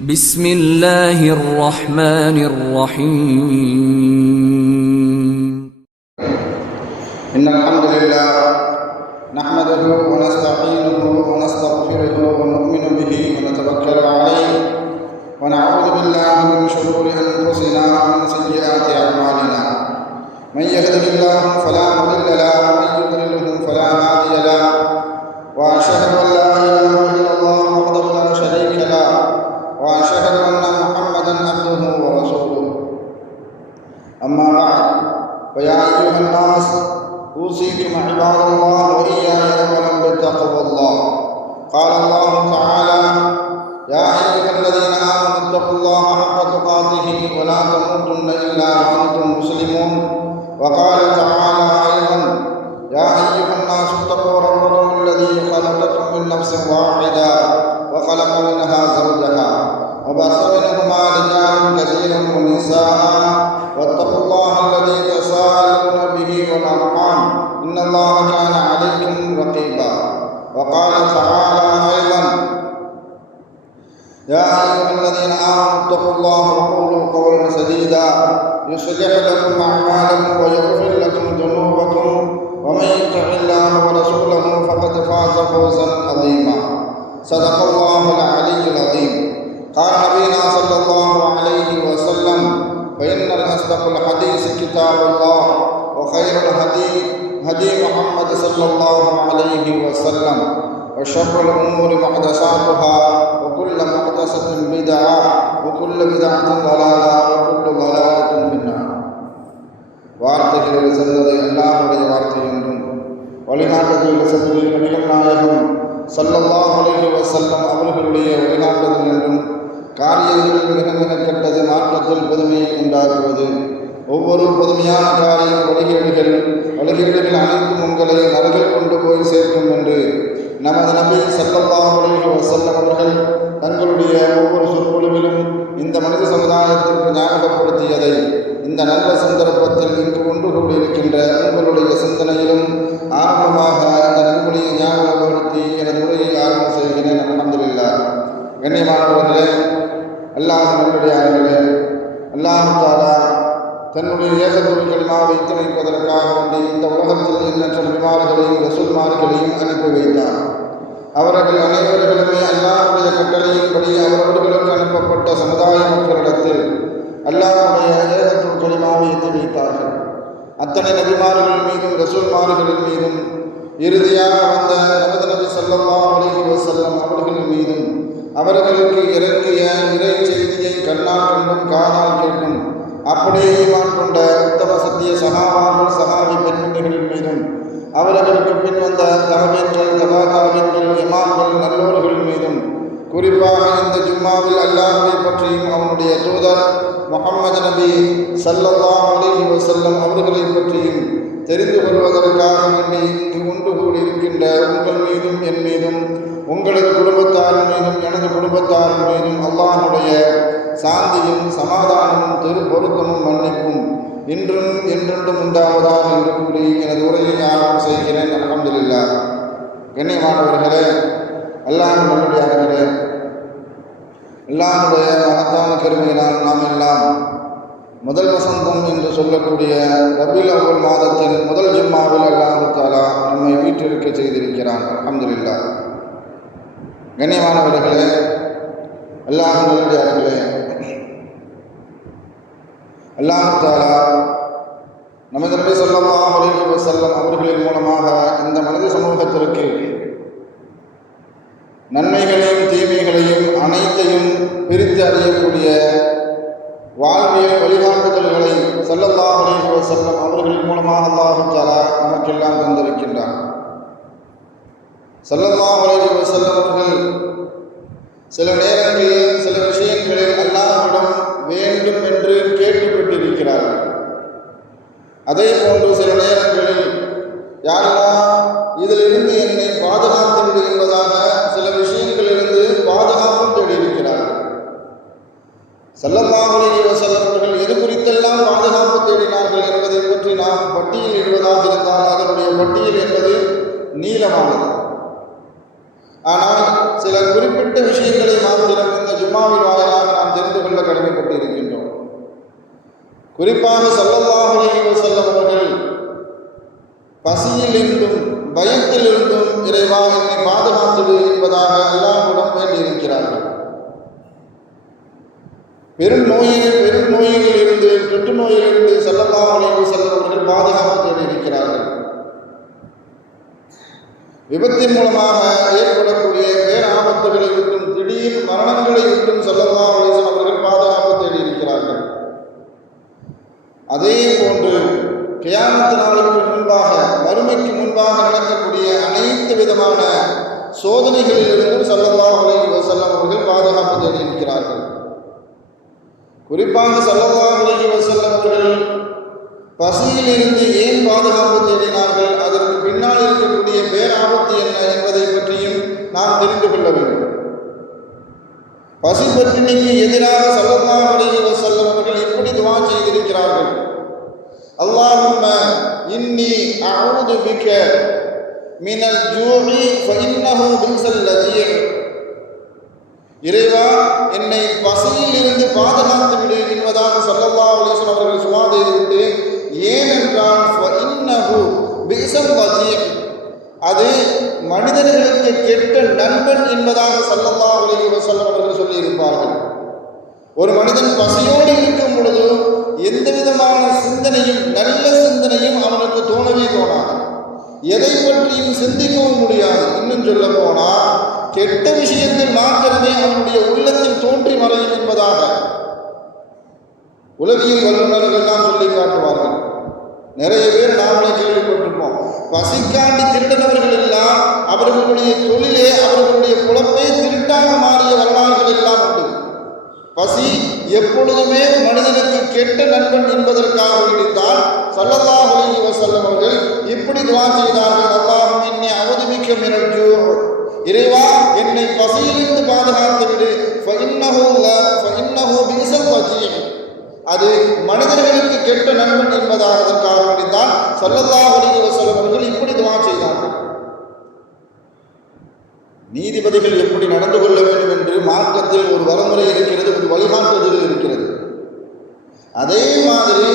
بسم الله الرحمن الرحيم إن الحمد لله نحمده ونستعينه ونستغفره ونؤمن به ونتوكل عليه ونعوذ بالله من شرور أنفسنا ومن سيئات أعمالنا من يهده الله فلا مضل له ومن يضلله فلا هادي له وأشهد أن لا إله إلا الله وحده لا شريك له وأشهد أن محمدا عبده ورسوله أما بعد فيا أيها الناس أوصيكم عباد الله وإياي أولا بتقوى الله قال الله تعالى يا أيها الذين آمنوا اتقوا الله حق تقاته ولا تموتن إلا وأنتم مسلمون وقال تعالى أيضا يا أيها الناس اتقوا ربكم الذي خلقكم من نفس واحدة وخلق منها زوجها وبث منهما رجالا كثيرا ونساء واتقوا الله الذي تساءلون به والأرحام إن الله كان عليكم رقيبا وقال تعالى أيضا يا أيها الذين آمنوا اتقوا الله وقولوا قولا سديدا يصلح لكم أعمالكم ويغفر لكم ذنوبكم ومن يطع الله ورسوله فقد فاز فوزا عظيما صدق الله العلي العظيم قال نبينا صلى الله عليه وسلم فإن أصدق الحديث كتاب الله وخير الهدي هدي محمد صلى الله عليه وسلم وشر الأمور محدثاتها وكل محدثة بدعة وكل بدعة ضلالة وكل ضلالة في النار வார்த்தைகளில் செல்வது அல்லாஹ்வுடைய வார்த்தை என்றும் வழிகாட்டுதலில் செல்வது நபிகள் நாயகம் ஸல்லல்லாஹு அலைஹி வஸல்லம் அவர்களுடைய வழிகாட்டுதல் என்றும் காரியங்களில் மிக மிக கெட்டது மார்க்கத்தில் புதுமையை உண்டாக்குவது ஒவ்வொரு புதுமையான காரியம் வழிகேடுகள் அனைத்தும் உங்களை நரகில் கொண்டு போய் சேர்க்கும் என்று நமது நபி ஸல்லல்லாஹு அலைஹி வஸல்லம் அவர்கள் தங்களுடைய ஒவ்வொரு சொற்பொழிவிலும் இந்த மனித சமுதாயத்திற்கு ஞாபகப்படுத்தியதை இந்த நல்ல சந்தர்ப்பத்தில் இங்கு ஒன்று கூடியிருக்கின்ற உங்களுடைய சிந்தனையிலும் ஆரம்பமாக இந்த நன்மொழியை ஞாபகப்படுத்தி எனது உரையை ஆரம்பம் செய்கிறேன். அல்ஹம்துலில்லாஹ். கண்ணியமானவர்களே, அல்லாஹ் நல்லடியார்களே, அல்லாஹ் தஆலா தன்னுடைய ஏகத்துவ கலிமாவை வைப்பதற்காக வேண்டி இந்த உலகத்தில் எண்ணற்ற நபிமார்களையும் ரசூல்மார்களையும் அனுப்பி வைத்தார். அவர்கள் அனைவர்களுமே அல்லாஹ்வுடைய கட்டளையின்படி அவர்களுக்கு அனுப்பப்பட்ட சமுதாய மக்களிடத்தில் அல்லாஹ்வுடைய ஏகத்துவ கலிமாவை வைத்தார்கள். அத்தனை நபிமார்கள் மீதும் ரசூல்மார்களின் மீதும் இறுதியாக வந்த நமது நபி ஸல்லல்லாஹு அலைஹி வஸல்லம் அவர்கள் மீதும் அவர்களுக்கு இறங்கிய இறை செய்தியை கண்ணால் கண்டும் காதால் கேட்டும் அப்படியே ஈமான் கொண்ட உத்தம சத்திய சஹாபாக்கள் சஹாபி பெண்மணிகளின் மீதும் அவர்களுக்கு பின் வந்த தஹபீன்கள் தபாதாபீன்கள் இமாம்கள் நல்லோர்கள் மீதும் குறிப்பாக இந்த ஜும்மாவில் அல்லாஹ்வை பற்றியும் அவனுடைய தூதர் முஹம்மது நபி ஸல்லல்லாஹு அலைஹி வஸல்லம் அவர்களை பற்றியும் தெரிந்து கொள்வதற்காக வேண்டி இங்கு ஒன்று கூடியிருக்கின்ற உங்கள் மீதும் என் மீதும் உங்களது குடும்பத்தாரின் மீதும் எனது குடும்பத்தாரின் மீதும் அல்லாஹ்வுடைய சாந்தியும் சமாதானமும் பொருத்தமும் மன்னிப்பும் இன்றும் என்றென்றும் உண்டாவதாக என்று கூறி எனது உரையை ஆரம்பம் செய்கிறேன். அல்ஹம்துலில்லாஹ். கண்ணியமானவர்களே, அல்லாஹ் நல்லடியார்களே, அல்லாஹ்வுடைய மகத்தான கருமையினால் நாம் எல்லாம் முதல் வசந்தம் என்று சொல்லக்கூடிய ரபீஉல் அவ்வல் மாதத்தின் முதல் ஜும்மாவில் அல்லாஹ் தஆலா நம்மை வீற்றிருக்க செய்திருக்கிறான். அல்ஹம்துலில்லாஹ். கண்ணியமானவர்களே, அல்லாஹ் நல்லடியார்களே, அல்லாஹ் தஆலா நமது நபி ஸல்லல்லாஹு அலைஹி வஸல்லம் அவர்களின் மூலமாக இந்த மனித சமூகத்திற்கு நன்மைகளையும் தீமைகளையும் அனைத்தையும் பிரித்து அறியக்கூடிய வாழ்வியல் வழிகாட்டுதல்களை ஸல்லல்லாஹு அலைஹி வஸல்லம் அவர்களின் மூலமாக அல்லாஹ் தஆலா நமக்கெல்லாம் தந்திருக்கின்றார். ஸல்லல்லாஹு அலைஹி வஸல்லம் அவர்கள் சில நேரங்களில் சில விஷயங்களில் அல்லாஹ்விடம் வேண்டும் என்று கேட்டுப்பட்டிருக்கிறார்கள். அதே போன்று சில நேரங்களில் யா அல்லாஹ் இதிலிருந்து என்னை பாதுகாத்து விடு என்பதாக சில விஷயங்களிலிருந்து பாதுகாப்பும் தேடியிருக்கிறார்கள். ஸல்லல்லாஹு அலைஹி வஸல்லம் அவர்கள் எது குறித்தெல்லாம் பாதுகாப்பு தேடினார்கள் என்பதை பற்றி நாம் பட்டியலிடுவதாக இருந்தால் அதனுடைய பட்டியல் என்பது நீளமானது. ஆனால் சில குறிப்பிட்ட விஷயங்களை மாத்திரம் இந்த ஜும்மாவின் வாயிலாக நாம் தெரிந்து கொள்ள கடமைப்பட்டு இருக்கின்றோம். குறிப்பாக ஸல்லல்லாஹு அலைஹி வஸல்லம் அவர்கள் பசியிலிருந்தும் பயத்திலிருந்தும் இறைவா என்னை பாதுகாத்தது என்பதாக அல்லாஹ்விடம் வேண்டியிருக்கிறார்கள். பெரும் நோயிலிருந்து தொற்று நோயிலிருந்து ஸல்லல்லாஹு அலைஹி வஸல்லம் அவர்கள் பாதுகாப்பு தேடியிருக்கிறார்கள். விபத்தின் மூலமாக ஏற்படக்கூடிய பேராபத்துகளை விட்டும் திடீர் மரணங்களை விட்டும் ஸல்லல்லாஹு அலைஹி வஸல்லம் அவர்கள் பாதுகாப்பு தேடியிருக்கிறார்கள். அதே போன்று கியாமத் நாளுக்கு முன்பாக மறுமைக்கு முன்பாக நடக்கக்கூடிய அனைத்து விதமான சோதனைகளிலிருந்தும் ஸல்லல்லாஹு அலைஹி வஸல்லம் அவர்கள் பாதுகாப்பு தேடியிருக்கிறார்கள். குறிப்பாக ஸல்லல்லாஹு அலைஹி வஸல்லம் அவர்கள் பசியிலிருந்து ஏன் பாதுகாப்பு தேடினார்கள், அதற்கு பின்னால் இருக்கக்கூடிய பேராபத்து என்ன என்பதை பற்றியும் நாம் தெரிந்து கொள்ள வேண்டும். பசி பட்டினிக்கு எதிராக ஸல்லல்லாஹு அலைஹி வஸல்லம் அவர்கள் எப்படி துஆ செய்திருக்கிறார்கள்? அல்லாஹும்ம இன்னி அஊது பிக மினல் ஜூஇ ஃபஇன்னஹு பிஸல் லஜீ. இறைவா என்னை பசியில் இருந்து பாதுகாத்து விடு என்பதாக ஸல்லல்லாஹு அலைஹி வஸல்லம் அவர்கள் துஆ செய்துவிட்டு, ஏனென்றால் ஃபஇன்னஹு பிஸல் லஜீ, அது மனிதர்களுக்கு கெட்ட நண்பன் என்பதாக ஸல்லல்லாஹு அலைஹி வஸல்லம் அவர்கள் சொல்லியிருப்பார்கள். ஒரு மனிதன் பசியோடு இருக்கும் பொழுது எந்த விதமான சிந்தனையும் நல்ல சிந்தனையும் அவனுக்கு தோணவே தோணாது, எதை பற்றியும் சிந்திக்கவும் முடியாது. இன்னும் சொல்ல போனால் கெட்ட விஷயத்தில் மாத்திரமே அவனுடைய உள்ளத்தில் தோன்றி மறையும் என்பதாக உலகியல் வல்லுநர்கள் எல்லாம் சொல்லி காட்டுவார்கள். நிறைய பேர் நாமளே கேள்விப்பட்டிருப்போம். பசிக்காண்டி திருடனவர்கள் எல்லாம் அவர்களுடைய தொழிலே அவர்களுடைய புலப்பே திருட்டாக மாறிய வரலாறுகள் எல்லாம் உண்டு. பசி எப்பொழுதுமே மனிதனுக்கு கெட்ட நண்பன் என்பதற்காக வேண்டித்தான் ஸல்லல்லாஹு அலைஹி வஸல்லம் அவர்கள் இப்படி துஆ செய்தார்கள். அல்லாஹும்ம இன்னி அஊது பிக மினல் ஜூ, இறைவா என்னை பசியிலிருந்து பாதுகாத்து விடு, ஃபஇன்னஹு பிஸல் லஜீ, அது மனிதர்களுக்கு கெட்ட நண்பன் என்பதற்காக வேண்டித்தான் ஸல்லல்லாஹு அலைஹி வஸல்லம் அவர்கள் இப்படி துஆ செய்தார்கள். நீதிபதிகள் எப்படி நடந்து கொள்ள வேண்டும் என்று மார்க்கத்தில் ஒரு வரமுறை இருக்கிறது, ஒரு வழிகாட்டுதல் இருக்கிறது. அதே மாதிரி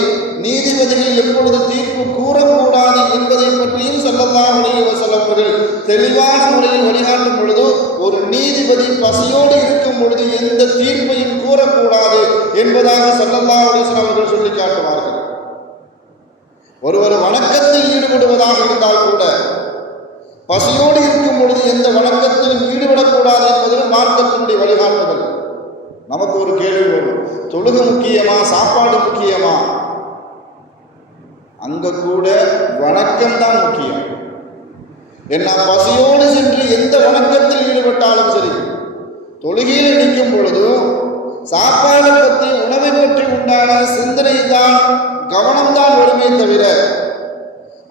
நீதிபதிகள் எப்பொழுது தீர்ப்பு கூறக்கூடாது என்பதை பற்றியும் ஸல்லல்லாஹு அலைஹி வஸல்லம் அவர்கள் தெளிவான முறையில் வழிகாட்டும் பொழுது, ஒரு நீதிபதி பசியோடு இருக்கும் பொழுது எந்த தீர்ப்பையும் கூறக்கூடாது என்பதாக ஸல்லல்லாஹு அலைஹி வஸல்லம் அவர்கள் சொல்லி காட்டுவார்கள். ஒருவர் வணக்கத்தில் ஈடுபடுவதாக இருந்தால் கூட பசியோடு இருக்கும் பொழுது எந்த வணக்கத்திலும் ஈடுபடக்கூடாது என்பதில் மார்க்கத்தினுடைய வழிகாட்டுதல். நமக்கு ஒரு கேள்வி வரும், தொழுகை முக்கியமா சாப்பாடு முக்கியமா? அங்க கூட வணக்கம்தான் முக்கியம். என்ன பசியோடு சென்று எந்த வணக்கத்தில் ஈடுபட்டாலும் சரி, தொழுகையில் நிற்கும் பொழுதும் சாப்பாடு பற்றி உணவை பற்றி உண்டான சிந்தனை தான் கவனம்தான் வருமே தவிர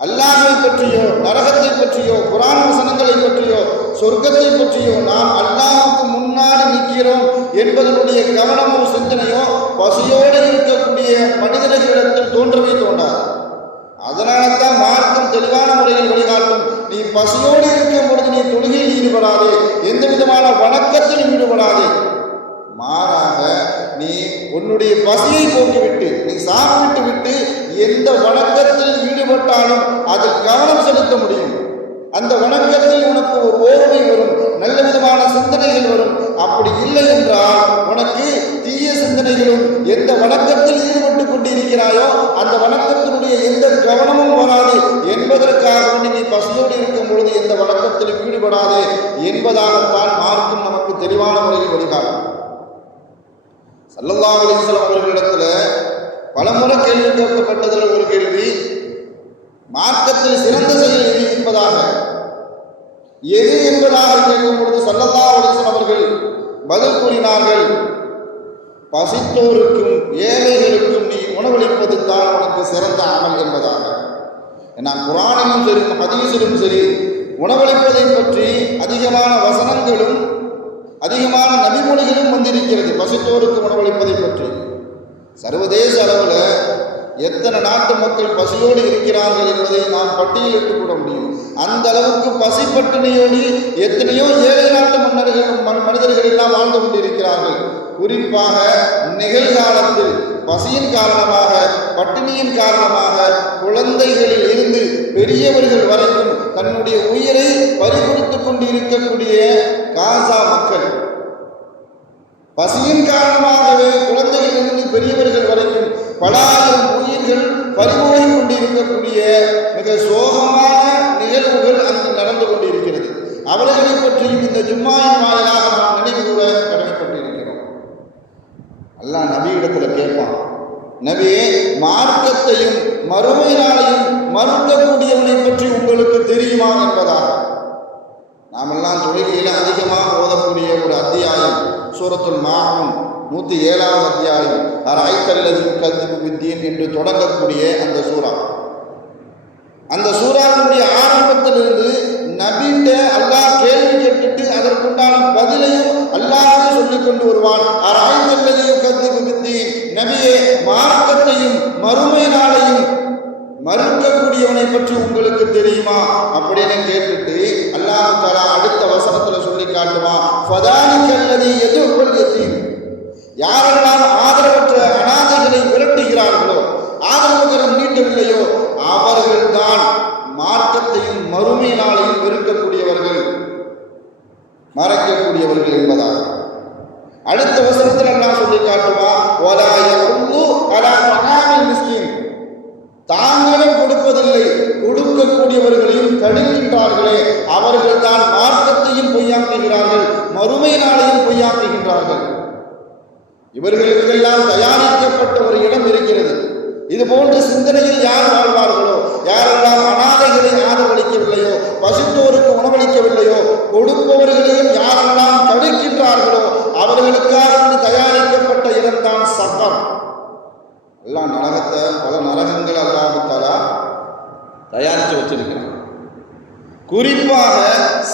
அல்லாஹ்வை பற்றியோ நரகத்தை பற்றியோ குர்ஆன் வசனங்களை பற்றியோ சொர்க்கத்தை பற்றியோ நாம் அல்லாஹ்வுக்கு முன்னாடி நிற்கிறோம் என்பதனுடைய கவனமோ சிந்தனையோ பசியோடு இருக்கக்கூடிய மனிதர்களிடத்தில் தோன்றவே தோன்றாது. அதனால தான் மார்க்கம் தெளிவான முறையில் வழிகாட்டும், நீ பசியோடு இருக்கும் பொழுது நீ தொழுகையில் ஈடுபடாதே, எந்த விதமான வணக்கத்திலும் ஈடுபடாதே. மாறாக நீ உன்னுடைய பசியை போக்கிவிட்டு நீ சாப்பிட்டு விட்டு எந்த வணக்கத்தில் ஈடுபட்டாலும் அதில் கவனம் செலுத்த முடியும். அந்த வணக்கத்தில் உனக்கு ஒரு ஓர்மை வரும், நல்ல விதமான சிந்தனைகள் வரும். அப்படி இல்லை என்றால் உனக்கு தீய சிந்தனைகளும் எந்த வணக்கத்தில் ஈடுபட்டு கொண்டிருக்கிறாயோ அந்த வணக்கத்தினுடைய எந்த கவனமும் வராது என்பதற்காக நீ பசியோடு இருக்கும் பொழுது எந்த வணக்கத்திலும் ஈடுபடாதே என்பதாகத்தான் மார்க்கம் நமக்கு தெளிவான முறையில் வழிகாட்டும். ஸல்லல்லாஹு அலைஹி வஸல்லம் அவர்களிடத்துல பலமுறை கேள்வி கேட்கப்பட்டதில் ஒரு கேள்வி, மார்க்கத்தில் சிறந்த செயல் எது என்பதாக கேட்கும் பொழுது ஸல்லல்லாஹு அலைஹி வஸல்லம் அவர்கள் பதில் கூறினார்கள், பசித்தோருக்கும் ஏழைகளுக்கும் நீ உணவளிப்பது தான் உனக்கு சிறந்த அமல் என்பதாக. நான் குர்ஆனிலும் சரி ஹதீஸிலும் சரி உணவளிப்பதை பற்றி அதிகமான வசனங்களும் அதிகமான நபிமொழிகளும் வந்திருக்கிறது. பசித்தோருக்கு உணவளிப்பதை பற்றி சர்வதேச அளவில் எத்தனை நாட்டு மக்கள் பசியோடு இருக்கிறார்கள் என்பதை நாம் பட்டியலிட்டு கூட முடியும். அந்த அளவுக்கு பசி பட்டினியோடு எத்தனையோ ஏழை நாட்டு மனிதர்கள் எல்லாம் வாழ்ந்து கொண்டிருக்கிறார்கள். குறிப்பாக நிகழ்காலத்தில் பசியின் காரணமாக, பட்டினியின் காரணமாக குழந்தைகளில் இருந்து பெரியவர்கள் வரைக்கும் தன்னுடைய உயிரை பறிகொடுத்துக் கொண்டிருக்கக்கூடிய காசா மக்கள், பசியின் காரணமாகவே குழந்தைகளிலிருந்து பெரியவர்கள் வரைக்கும் பல ஆயிரம் உயிர்கள் பறிபோய் கொண்டிருக்கக்கூடிய மிக சோகமான நிகழ்வுகள் அங்கு நடந்து கொண்டிருக்கிறது. அவர்களை பற்றியும் இந்த ஜும்மாவின் வாயிலாக நாம் நினைவு கூற கடமைப்பட்டிருக்கிறோம். அல்லாஹ் நபியிடத்துல கேட்பான், நபியே, மார்க்கத்தையும் மறுமை நாளையும் மறுக்கக்கூடியவனை பற்றி உங்களுக்கு தெரியுமா என்பதாக. நாமெல்லாம் தொழுகையில் அதிகமாக ஓதக்கூடிய ஒரு அத்தியாயம் சூரத்துல் மாஹூன் 107வது அத்தியாயம், அரைத்தல்லது கல்வி வித்தீன் என்று தொடங்கக்கூடிய அந்த சூரா. அந்த சூறாவினுடைய ஆரம்பத்திலிருந்து நபிட்ட அல்லாஹ் கேள்வி கேட்டுட்டு அதற்குண்டான பதிலையும் அல்லாஹ் சொல்லிக் கொண்டு வருவான். அரைத்தல்லது கல்வி வித்தீன், நபியே, மார்க்கத்தையும் மறுமை நாளையும் மறுக்கக்கூடியவனை பற்றி உங்களுக்கு தெரியுமா அப்படின்னு கேட்டுட்டு அல்லாஹ் தஆலா அடுத்த வசனத்துல சொல்லி காட்டுவான், ஃபதாலிகல்லதி யதுல் யதீம், யாரெல்லாம் ஆதரவற்ற அனாதைகளை விரட்டுகிறார்களோ, ஆதரவுகரம் நீட்டவில்லையோ, அவர்கள்தான் மார்க்கத்தையும் மறுமை நாளையும் வெறுக்கக்கூடியவர்கள், மறைக்கக்கூடியவர்கள் என்பதாக. அடுத்த வசனத்தில் அல்லாஹ் சொல்லி காட்டுவான், வலா யஹுல்லு அலா தஆமில் மிஸ்கீன், தாங்களும் கொடுப்பதில்லை, கொடுக்கக்கூடியவர்களையும் தடுக்கின்றார்களே, அவர்கள் தான் மார்க்கத்தையும் பொய்யாக்குகிறார்கள், மறுமை நாளையும் பொய்யாக்குகின்றார்கள். இவர்களுக்கெல்லாம் தயாரிக்கப்பட்ட ஒரு இடம் இருக்கிறது. இது போன்ற சிந்தனையில் யார் வாழ்வார்களோ, யாரெல்லாம் அனாதைகளை ஆதரவளிக்கவில்லையோ, பசித்தோருக்கு உணவளிக்கவில்லையோ, கொடுப்பவர்களையும் யாரெல்லாம் தடுக்கின்றார்களோ, அவர்களுக்காக தயாரிக்கப்பட்ட இடம்தான் சக்கர். எல்லாம் நரகத்தை, பல நரகங்கள் அல்லாஹ் தஆலா தயாரித்து வச்சிருக்கிறான். குறிப்பாக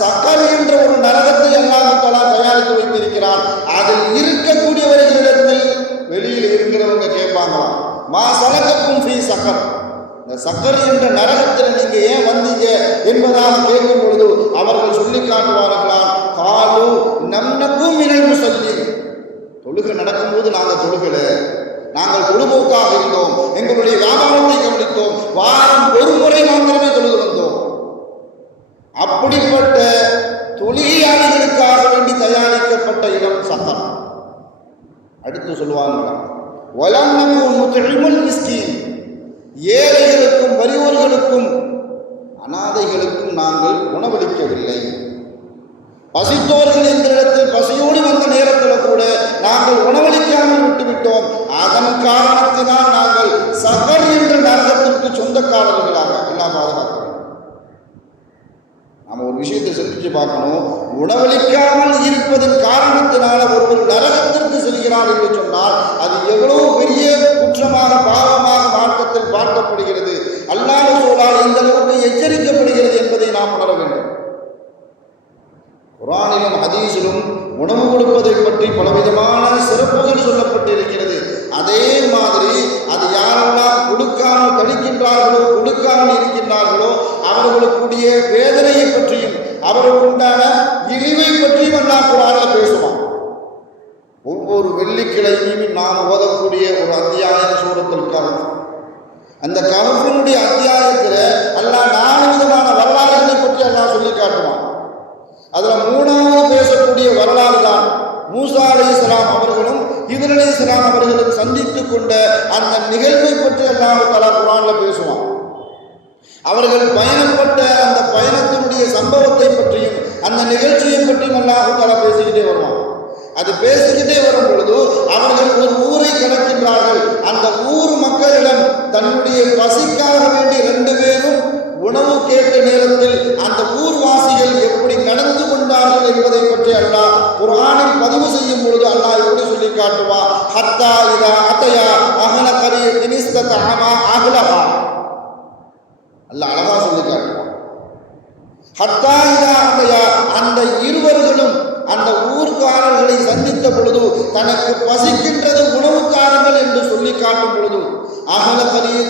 சக்கர் என்ற ஒரு நரகத்தை அல்லாஹ் தஆலா தயாரித்து வைத்திருக்கிறான். அதில் இருக்கக்கூடியவர்களிடத்தில் வெளியில் இருக்கிறவங்க கேட்பாங்களாம், மா சலகக்கும் ஃபீ சக்கர், இந்த சக்கர் என்ற நரகத்தில் நீங்க ஏன் வந்தீங்க என்பதாக கேட்கும் பொழுது அவர்கள் சொல்லி காட்டுவார்களாம், காலு நம்னக்கும் மினல் முஸல்லீன், தொழுகை நடக்கும்போது நாங்கள் தொழுகல, நாங்கள் பொதுபோக்காக இருந்தோம், எங்களுடைய வியாபாரத்தை கவனித்தோம், வாரம் ஒரு முறை மாத்திரமே தொழுது வந்தோம். அப்படிப்பட்ட தொழுகையாளிகளுக்காக வேண்டி தயாரிக்கப்பட்ட இடம் சக்கர். அடுத்து சொல்லுவாங்க, ஏழைகளுக்கும் வறியோர்களுக்கும் அனாதைகளுக்கும் நாங்கள் உணவளிக்கவில்லை. பசித்தோர்கள் என்ற இடத்தில் பசியோடு வந்த நேரத்தில் கூட நாங்கள் உணவளிக்காமல் விட்டுவிட்டோம். அதன் காரணத்தினால் நாங்கள் சகர் என்ற நரகத்திற்கு சொந்தக்காரர்களாக எல்லாம் பாதுகாக்கிறோம். நாம் ஒரு விஷயத்தை சிந்திச்சு பார்க்கணும். உணவளிக்காமல் இருப்பதன் காரணத்தினால ஒருவர் நரகத்திற்கு செல்கிறார் என்று சொன்னால் அது எவ்வளவு பெரிய குற்றமாக, பாவமாக மார்க்கத்தில் பார்க்கப்படுகிறது. அல்லாஹ் சூழலால் இந்த அளவுக்கு எச்சரிக்கப்படுகிறது என்பதை நாம் உணர வேண்டும். குர்ஆனிலும் ஹதீஸிலும் உணவு கொடுப்பதை பற்றி பலவிதமான சிறப்புகள் சொல்லப்பட்டிருக்கிறது. அதே மாதிரி அது யாரெல்லாம் கொடுக்காமல் தடுக்கின்றார்களோ, கொடுக்காமல் இருக்கின்றார்களோ, அவர்களுக்குடைய வேதனையை பற்றியும் அவர்களுக்குண்டான இழிவை பற்றியும் அல்லாஹ் குர்ஆனில் பேசுவான். ஒவ்வொரு வெள்ளிக்கிழமையும் நாம் ஓதக்கூடிய ஒரு அத்தியாயம் சூரத்துல் கஹஃப். அந்த கஹஃபினுடைய அத்தியாயத்தில் அல்லாஹ் 4 விதமான வரலாறுகளை பற்றி அல்லாஹ் சொல்லி காட்டுவான். அதில் 3வது பேசக்கூடிய வரலாறு தான் மூசா அலைஹிஸ்ஸலாம் அவர்களும் ஹித்ர் அலைஹிஸ்ஸலாம் அவர்களும் சந்தித்து கொண்ட அந்த நிகழ்வை பற்றி அல்லாஹ் தஆலா குர்ஆனில் பேசுவான். அவர்கள் பயணப்பட்ட அந்த பயணத்தினுடைய சம்பவத்தை பற்றியும் அந்த நிகழ்ச்சியை பற்றியும் அல்லாஹ் தஆலா பேசிக்கிட்டே வருவான். அது பேசிக்கிட்டே வரும் பொழுது அவர்கள் ஒரு ஊரை கடக்கின்றார்கள். அந்த ஊர் மக்களிடம் தன்னுடைய பசிக்காக வேண்டி 2 பேரும் உணவு கேட்ட நேரத்தில் அந்த ஊர்வாசிகள் எப்படி நடந்து கொண்டார்கள் என்பதை பற்றி அல்லாஹ் குர்ஆனில் பதிவு செய்யும் பொழுது அல்லாஹ் எப்படி சொல்லி காட்டுவா, ஹத்தா இதா அத்தயா அஹ்ல கரியத்தின் இஸ்ததஅமா அஹ்லஹா, அல்லாஹ் அழகா சொல்லி காட்டுவான். ஹத்தா இதா அத்தயா, அந்த இருவர்களும் அந்த ஊர்க்காரர்களை சந்தித்த பொழுது தனக்கு பசிக்கின்றது உணவுக்காரர்கள் என்று சொல்லி காட்டும் பொழுது அகல கரிய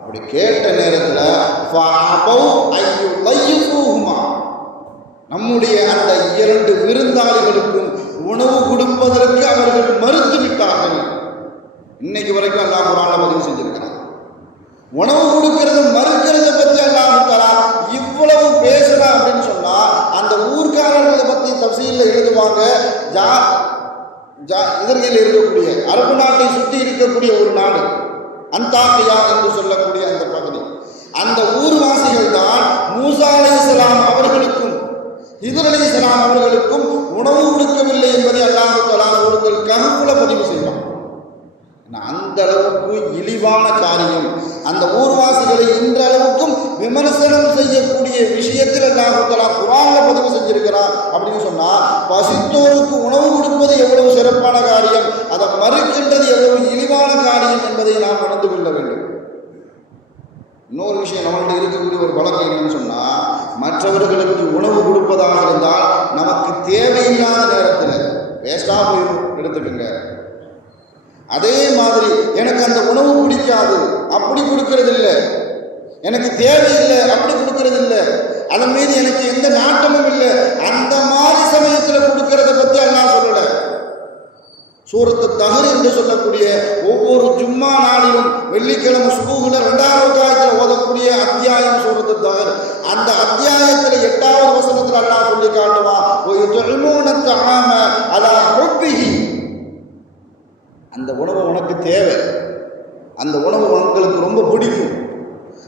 அப்படி கேட்ட நேரத்தில் நம்முடைய அந்த 2 விருந்தாளிகளுக்கும் உணவு கொடுப்பதற்கு அவர்கள் மறுத்து விட்டார்கள். இன்னைக்கு வரைக்கும் அல்லாஹ் குர்ஆன்ல பதிவு செஞ்சிருக்கிறான். உணவு கொடுக்கிறது மறுக்கிறத பற்றி அல்லாஹ் தஆலா இவ்வளவு பேசலாம் அப்படின்னு சொன்னா, அந்த ஊர்க்காரர்களை பற்றி தஃசீர்ல எழுதுவாங்க. இதற்கில் இருக்கக்கூடிய அரபு நாட்டை சுற்றி இருக்கக்கூடிய ஒரு நாடு அந்தாக்கியா என்று சொல்லக்கூடிய அந்த பகுதி, அந்த ஊர்வாசிகள் தான் மூசா அலைஹிஸ்ஸலாம் அவர்களுக்கும் ஹிதர் அலைஹிஸ்ஸலாம் அவர்களுக்கும் உணவு கொடுக்கவில்லை என்பதை அல்லாஹ் தஆலா சூரத்துல் கஹ்ஃப்ல பதிவு செய்வான். அந்த அளவுக்கு இழிவான காரியம், அந்த ஊர்வாசிகளை இன்றளவுக்கும் விமர்சனம் செய்யக்கூடிய விஷயத்தில் அல்லாஹ் தஆலா குர்ஆன்ல பதிவு செஞ்சிருக்கிறார். அப்படின்னு சொன்னா, பசித்தோருக்கு உணவு கொடுப்பது எவ்வளவு சிறப்பான காரியம், அதை மறுக்கின்றது எவ்வளவு இழிவான காரியம் என்பதை நாம் உணர்ந்து கொள்ள வேண்டும். இன்னொரு விஷயம், நம்மள்ட்ட இருக்கக்கூடிய ஒரு பழக்கம் என்னன்னு சொன்னா, மற்றவர்களுக்கு உணவு கொடுப்பதாக இருந்தால் நமக்கு தேவையில்லாத நேரத்தில் வேஸ்டா போய் எடுத்துக்கங்க. அதே மாதிரி எனக்கு அந்த உணவு பிடிக்காது அப்படி கொடுக்கறது இல்லை, எனக்கு தேவையில்லை அப்படி கொடுக்கறது இல்லை, அதன் மீது எனக்கு எந்த நாட்டமும் இல்லை, அந்த மாதிரி சமயத்தில் கொடுக்கறத பற்றி அல்லாஹ் சொல்லல. சூரத்து தஹர் என்று சொல்லக்கூடிய ஒவ்வொரு ஜும்மா நாளிலும் வெள்ளிக்கிழமை சுபூஹ்ல 2வது ஆயத்தில் ஓதக்கூடிய அத்தியாயம் சூரத்து தஹர். அந்த அத்தியாயத்தில் 8வது வசனத்தில் அல்லாஹ் சொல்லி காட்டுவான், அந்த உணவு உனக்கு தேவை, அந்த உணவு உங்களுக்கு ரொம்ப பிடிக்கும்,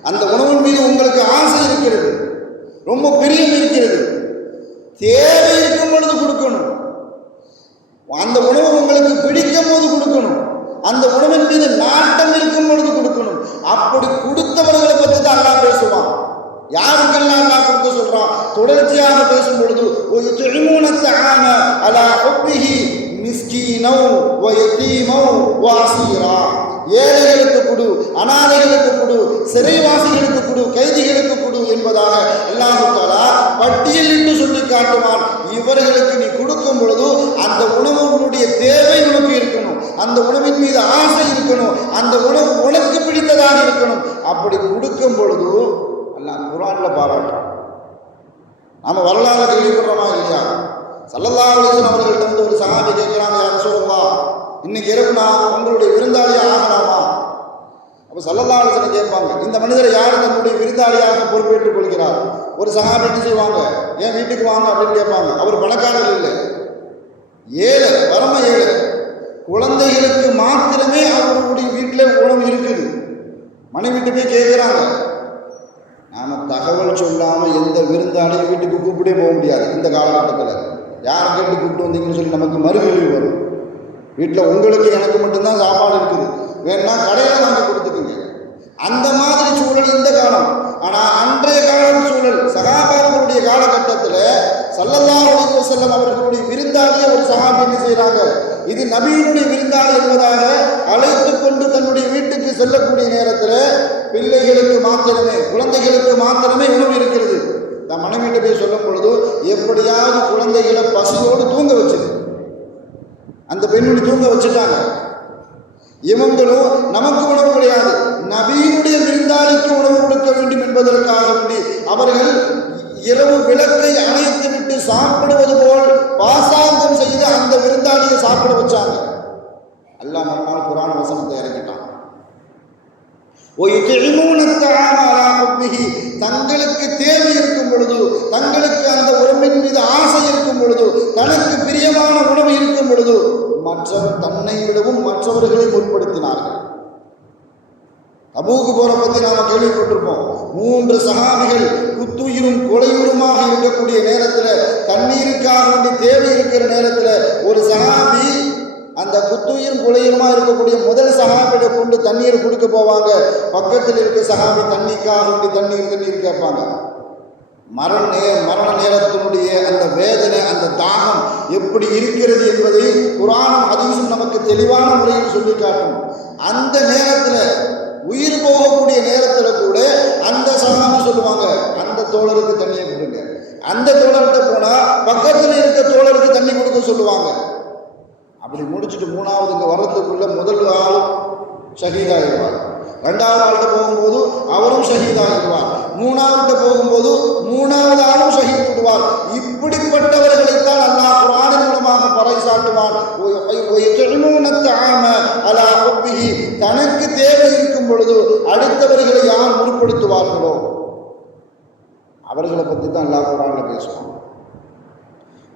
அந்த உணவின் மீது உங்களுக்கு ஆசை இருக்கிறது, ரொம்ப பிரியம் இருக்கிறது, தேவை இருக்கும் பொழுது கொடுக்கணும். அந்த உணவு உங்களுக்கு பிடிக்கும் போது கொடுக்கணும், அந்த உணவின் மீது நாட்டம் இருக்கும் பொழுது கொடுக்கணும். அப்படி கொடுத்தவர்களை பற்றி தான் அல்லாஹ் பேசுவான். யாருக்கெல்லாம் அல்லாஹ் கொடுக்க சொல்றான்? தொடர்ச்சியாக பேசும் பொழுது ஏழைகளுக்கு கொடு, அனாதைகளுக்கு கொடு, சிறைவாசிகளுக்கு கொடு, கைதிகளுக்கு கொடு என்பதாக அல்லாஹ் தஆலா பட்டியலிட்டு சொல்லி காட்டுவான். இவர்களுக்கு நீ கொடுக்கும் பொழுது அந்த உணவுடைய தேவை உனக்கு இருக்கணும், அந்த உணவின் மீது ஆசை இருக்கணும், அந்த உணவு உனக்கு பிடித்ததாக இருக்கணும். அப்படி கொடுக்கும் பொழுது அல்லாஹ் குர்ஆன்ல பாராட்டுறான். நாம வரலாறு கேள்விப்படுறோமா இல்லையா? ஸல்லல்லாஹு அலைஹி வஸல்லம் அவர்கள்ட்ட வந்து ஒரு சஹாபி கேட்கிறாங்க, யா ரசூலல்லாஹ், இன்னைக்கு இரவு நான் உங்களுடைய விருந்தாளியாக ஆகலாமா? அப்போ ஸல்லல்லாஹு அலைஹி வஸல்லம் கேட்பாங்க, இந்த மனிதரை யார் தன்னுடைய விருந்தாளியாக பொறுப்பேற்றுக் கொள்கிறார்? ஒரு சஹாபி என்ன செய்வாங்க, ஏன் வீட்டுக்கு வாங்க அப்படின்னு கேட்பாங்க. அவர் பணக்காரர் இல்லை, ஏழை, பரம ஏழை, குழந்தைகளுக்கு மாத்திரமே அவர்களுடைய வீட்டில் உணவு இருக்குது. மனைவிட்டு போய் கேட்குறாங்க. நாம் தகவல் சொல்லாமல் எந்த விருந்தாளியும் வீட்டுக்கு கூப்பிட்டே போக முடியாது. இந்த காலகட்டத்தில் யாரை கேட்டு கூப்பிட்டு வந்தீங்கன்னு சொல்லி நமக்கு மறுகேள்வி வரும். வீட்டில் உங்களுக்கு எனக்கு மட்டும்தான் சாப்பாடு இருக்குது, வேணா கடையில் வாங்கி கொடுத்துக்குங்க. அந்த மாதிரி சூழல் இந்த காலம். ஆனால் அன்றைய கால சூழல், சஹாபாக்களுடைய காலகட்டத்தில் ஸல்லல்லாஹு அலைஹி வஸல்லம் அவர்களுடைய விருந்தாளியை ஒரு சஹாபி என்ன செய்கிறாங்க, இது நபியினுடைய விருந்தாளி என்பதாக அழைத்து கொண்டு தன்னுடைய வீட்டுக்கு செல்லக்கூடிய நேரத்தில் பிள்ளைகளுக்கு மாத்திரமே, குழந்தைகளுக்கு மாத்திரமே உணவு இருக்கிறது. தன் மனைவிட்டு போய் சொல்லும் பொழுது எப்படியாவது குழந்தைகளை பசியோடு தூங்க வச்சுது. அந்த பெண்ணுடைய தூங்க வச்சுட்டாங்க. இவங்களும் நமக்கு உணவு கிடையாது, நபியினுடைய விருந்தாளிக்கு உணவு கொடுக்க வேண்டும் என்பதற்காக வேண்டி அவர்கள் இரவு விளக்கை அணைத்து விட்டு சாப்பிடுவது போல் பாசாங்கம் செய்து அந்த விருந்தாளியை சாப்பிட வச்சாங்க. அல்லாஹ் மறுநாள் குர்ஆன் வசனத்தை இறக்கிட்டான். தங்களுக்கு தேவை இருக்கும் பொழுது, தங்களுக்கு அந்த உணவின் மீது ஆசை இருக்கும் பொழுது, தனக்கு பிரியமான உணவு இருக்கும் பொழுது மற்றவர் தன்னை விடவும் மற்றவர்களை முற்படுத்தினார்கள். தபூக்கு போற பத்தி நாம கேள்விப்பட்டிருப்போம். 3 சஹாபிகள் குத்துயிரும் கொலையுருமாக இருக்கக்கூடிய நேரத்தில், தண்ணீருக்காக வேண்டி தேவை இருக்கிற நேரத்தில் ஒரு சஹாபி அந்த குத்துயிரும் கொலையுருமா இருக்கக்கூடிய முதல் சஹாபியை கொண்டு தண்ணீர் கொடுக்க போவாங்க. பக்கத்தில் இருக்க சஹாபி தண்ணிக்காக வேண்டி தண்ணீர் கேட்பாங்க. மரண நேரத்தினுடைய அந்த வேதனை, அந்த தாகம் எப்படி இருக்கிறது என்பதை குர்ஆனும் ஹதீஸும் நமக்கு தெளிவான முறையில் சொல்லி காட்டும். அந்த நேரத்தில், உயிர் போகக்கூடிய நேரத்தில் கூட அந்த சஹாபி சொல்லுவாங்க, அந்த தோழருக்கு தண்ணியை கொடுங்க. அந்த தோழர்கிட்ட போனால் பக்கத்தில் இருக்க தோழருக்கு தண்ணி கொடுக்க சொல்லுவாங்க. அப்படி முடிச்சுட்டு 3வது இங்கே வர்றதுக்குள்ள முதல் ஆள் ஷஹீதாகிடுவார். ரெண்டாவது ஆள்கிட்ட போகும்போது அவரும் ஷஹீதாகிடுவார், மூணாவது போகும்போது மூணாவது ஆளும் ஷஹீத் விடுவார். இப்படிப்பட்டவர்களைத்தான் அல்லாஹ் குர்ஆனின் மூலமாக பறைசாட்டுவான். தனக்கு தேவை இருக்கும் பொழுது அடுத்தவர்களை யார் முற்படுத்துவார்களோ அவர்களை பற்றி தான் அல்லாஹ் குர்ஆனில் பேசுவான்.